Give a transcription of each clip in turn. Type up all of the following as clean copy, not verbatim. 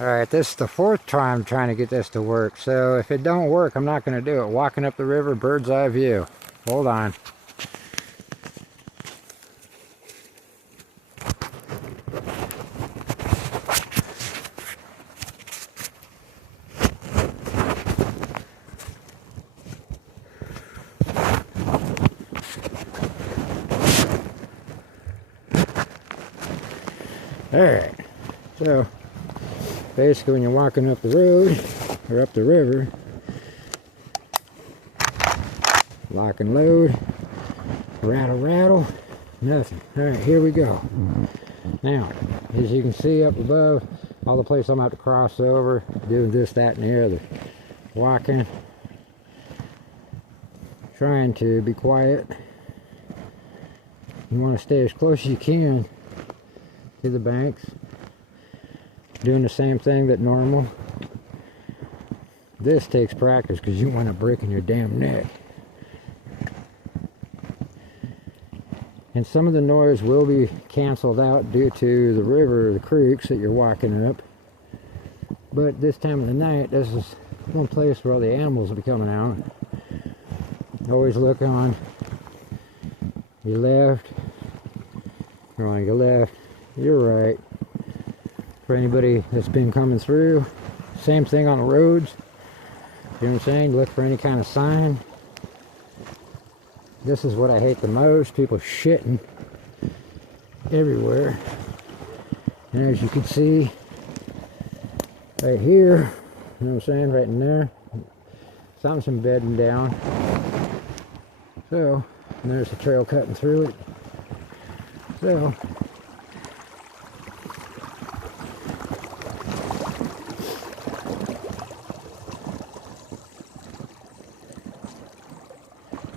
Alright, this is the fourth time trying to get this to work, so if it don't work, I'm not going to do it. Walking up the river, bird's eye view. Hold on. Alright, so basically when you're walking up the road or up the river, lock and load, rattle rattle, nothing. Alright, here we go. Now, as you can see up above, all the places I'm about to cross over, doing this, that, and the other. Walking, trying to be quiet. You want to stay as close as you can to the banks, doing the same thing that normal. This takes practice because you want to break in your damn neck. And some of the noise will be canceled out due to the river or the creeks that you're walking up. But this time of the night, this is one place where all the animals will be coming out. Always look on your left, or on your left, your right. For anybody that's been coming through, same thing on the roads. You know what I'm saying? Look for any kind of sign. This is what I hate the most, people shitting everywhere. And as you can see, right here, you know what I'm saying, right in there, something's been bedding down. So, and there's a trail cutting through it. So,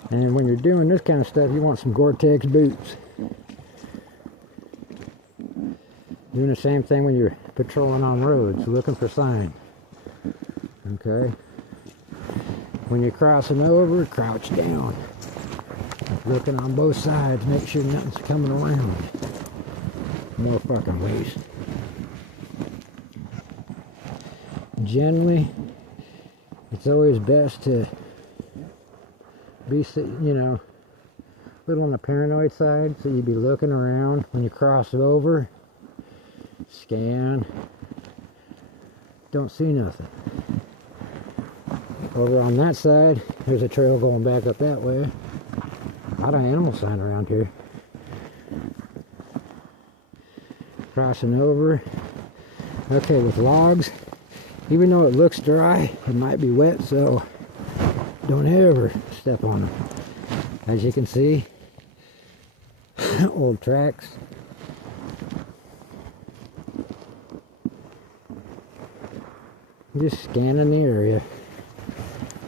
and when you're doing this kind of stuff, you want some Gore-Tex boots. Doing the same thing when you're patrolling on roads, looking for signs. Okay? When you're crossing over, crouch down. Looking on both sides, make sure nothing's coming around. More fucking waste. Generally, it's always best to be, you know, a little on the paranoid side, so you'd be looking around when you cross over. Scan. Don't see nothing. Over on that side, there's a trail going back up that way. A lot of animal sign around here. Crossing over. Okay, with logs, even though it looks dry, it might be wet, so don't ever step on them. As you can see, old tracks. Just scanning the area.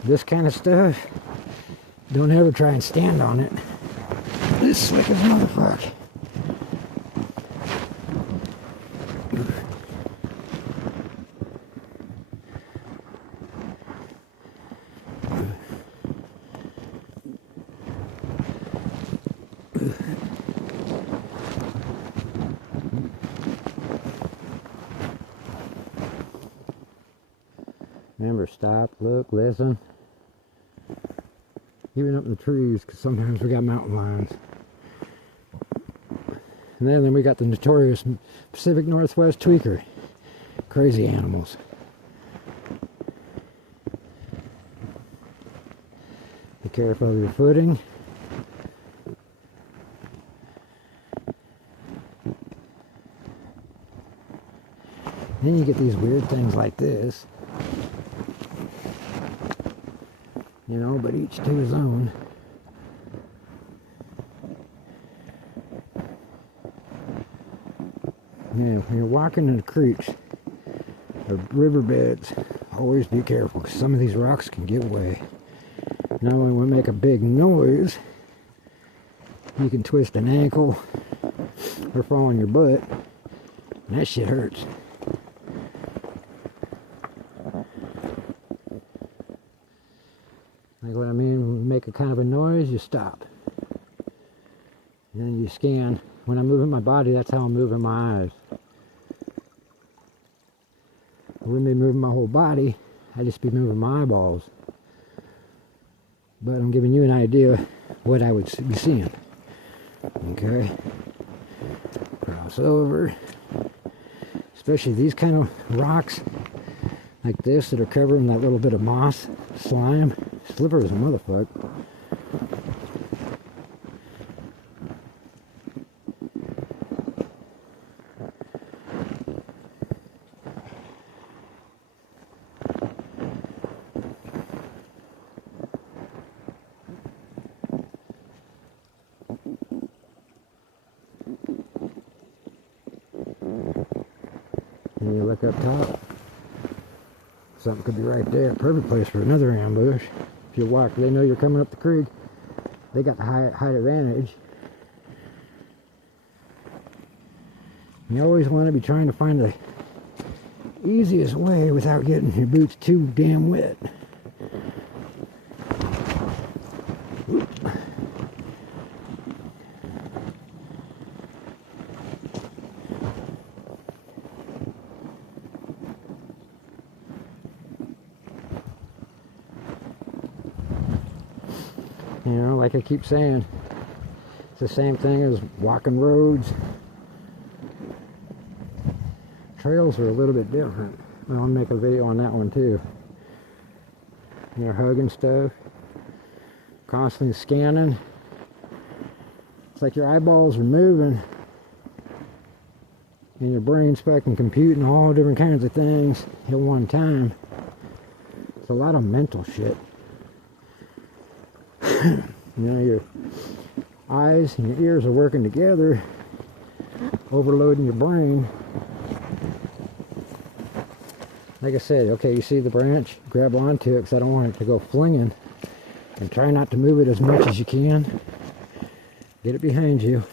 This kind of stuff, don't ever try and stand on it. It's slick as motherfucker. Remember, stop, look, listen. Even up in the trees, because sometimes we got mountain lions. And then we got the notorious Pacific Northwest tweaker. Crazy animals. Be careful of your footing. Then you get these weird things like this. You know, but each to his own. Yeah, when you're walking in the creeks or riverbeds, always be careful, because some of these rocks can give way. Not only will it make a big noise, you can twist an ankle or fall on your butt, and that shit hurts. Like what I mean, when you make a kind of a noise, you stop. And then you scan. When I'm moving my body, that's how I'm moving my eyes. I wouldn't be moving my whole body. I'd just be moving my eyeballs. But I'm giving you an idea what I would be seeing. Okay. Cross over. Especially these kind of rocks like this that are covered in that little bit of moss, slime. Slippery as a motherfucker. And you look up top, something could be right there. Perfect place for another ambush. If you walk, they know you're coming up the creek. They got the height advantage. You always want to be trying to find the easiest way without getting your boots too damn wet. You know, like I keep saying, it's the same thing as walking roads. Trails are a little bit different. Well, I'll make a video on that one too. You're hugging stuff, constantly scanning. It's like your eyeballs are moving and your brain's fucking computing all different kinds of things at one time. It's a lot of mental shit. You know, your eyes and your ears are working together, overloading your brain. Like I said, okay, you see the branch, grab onto it because I don't want it to go flinging, and try not to move it as much as you can. Get it behind you,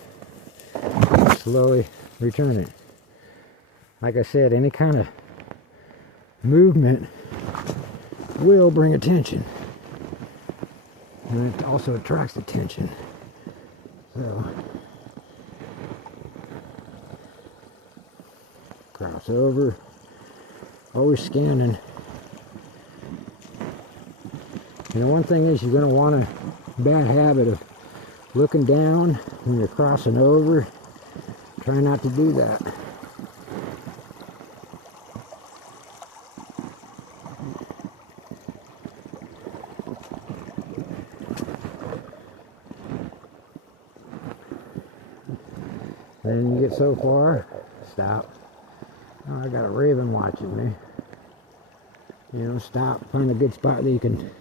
slowly return it. Like I said, any kind of movement will bring attention. And it also attracts attention. So, cross over. Always scanning. You know, one thing is you're going to want a bad habit of looking down when you're crossing over. Try not to do that. Then you get so far, stop. Oh, I got a raven watching me. You know, stop, find a good spot that you can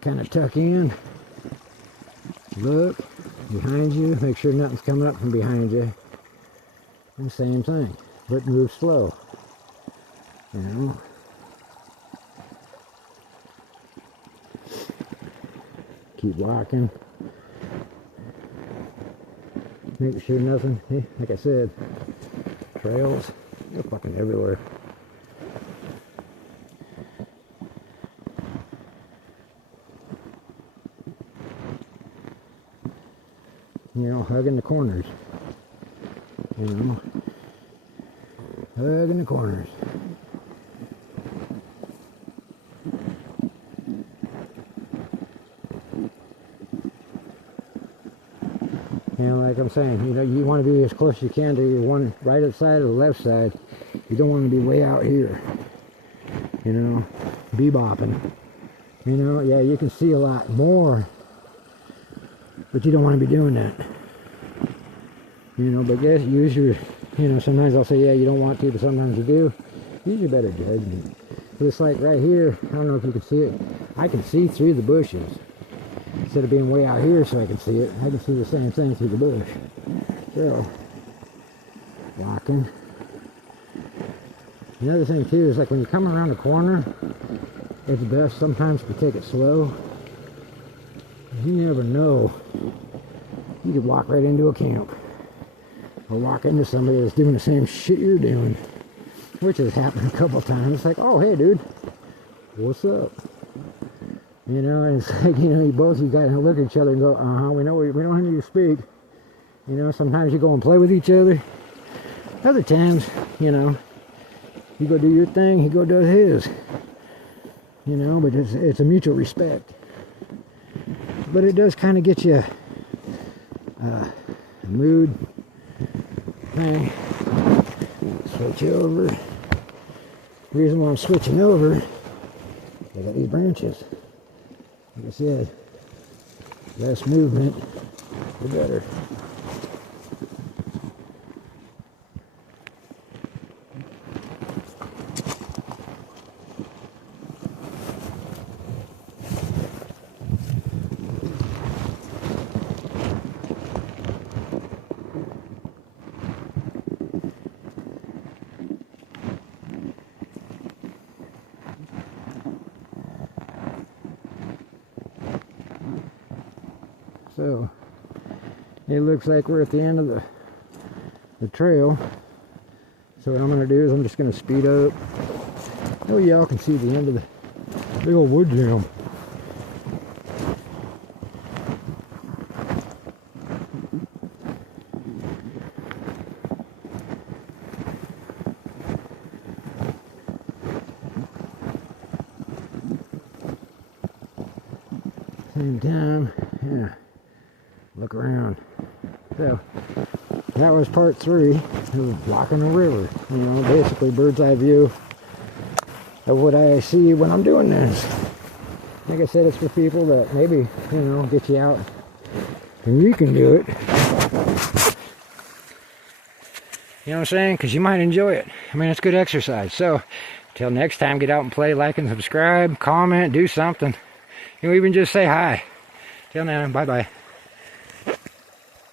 kind of tuck in. Look behind you, make sure nothing's coming up from behind you. And same thing, but move slow. You know. Keep walking. Make sure nothing, like I said, trails, they're fucking everywhere. You know, hugging the corners. You know, hugging the corners. You know, like I'm saying, you know, you want to be as close as you can to your one right side or the left side. You don't want to be way out here. You know, bebopping. You know, yeah, you can see a lot more, but you don't want to be doing that. You know, but yes, use your, you know, sometimes I'll say, yeah, you don't want to, but sometimes you do. Use your better judgment. It's like right here, I don't know if you can see it. I can see through the bushes. Instead of being way out here so I can see it, I can see the same thing through the bush. So, walking. The other thing too is like when you come around the corner, it's best sometimes to take it slow. You never know. You could walk right into a camp. Or walk into somebody that's doing the same shit you're doing. Which has happened a couple times. It's like, oh hey dude, what's up? You know, and it's like, you know, you gotta look at each other and go, we know we don't hear you speak. You know, sometimes you go and play with each other. Other times, you know, You go do your thing, he go does his. You know, but it's a mutual respect. But it does kind of get you a mood thing. Switch over. The reason why I'm switching over, I got these branches. Like I said, less movement, the better. So it looks like we're at the end of the trail. So what I'm going to do is I'm just going to speed up. Oh, y'all can see the end of the big old wood jam. Same time, yeah. Look around. So that was part 3 of walking a river. You know, basically bird's eye view of what I see when I'm doing this. Like I said, it's for people that maybe, you know, get you out and you can do it. You know what I'm saying? Because you might enjoy it. I mean, it's good exercise. So till next time, get out and play, like and subscribe, comment, do something. You know, even just say hi. Till now, bye-bye.